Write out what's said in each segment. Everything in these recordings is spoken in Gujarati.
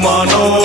Manolo.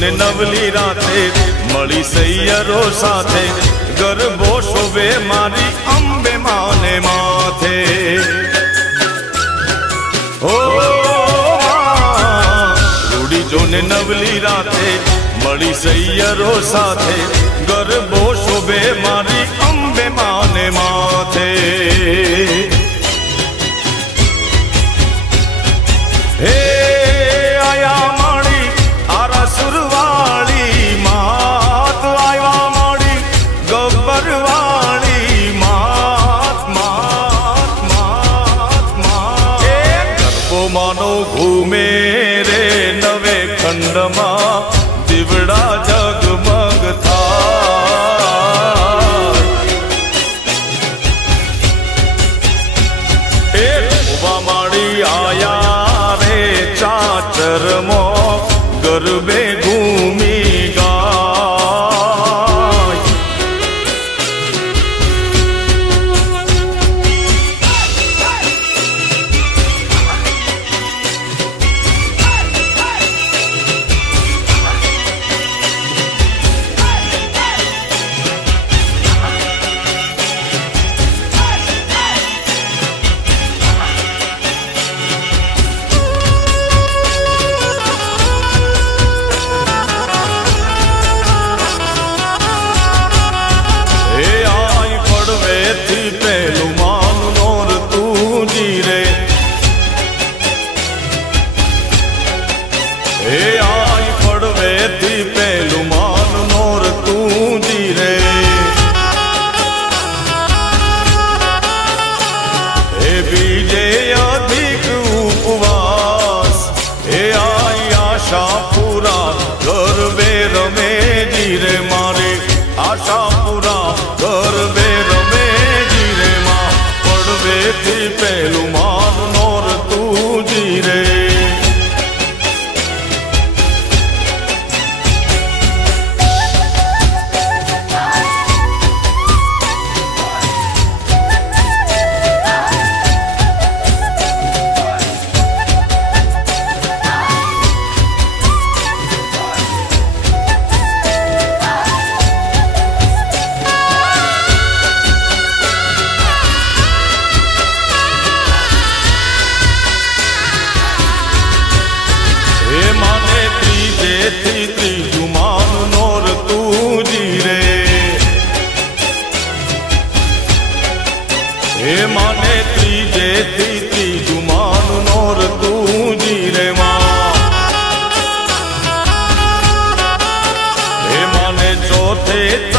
ને નવલી રાતે મળી સૈયરો સાથે ગરબો શોભે મારી અંબે માને માથે. ઓ રૂડી જોને નવલી રાતે મળી સૈયરો સાથે ગરબો શોભે મારી અંબે માને માથે. আশা পুরা করবে It's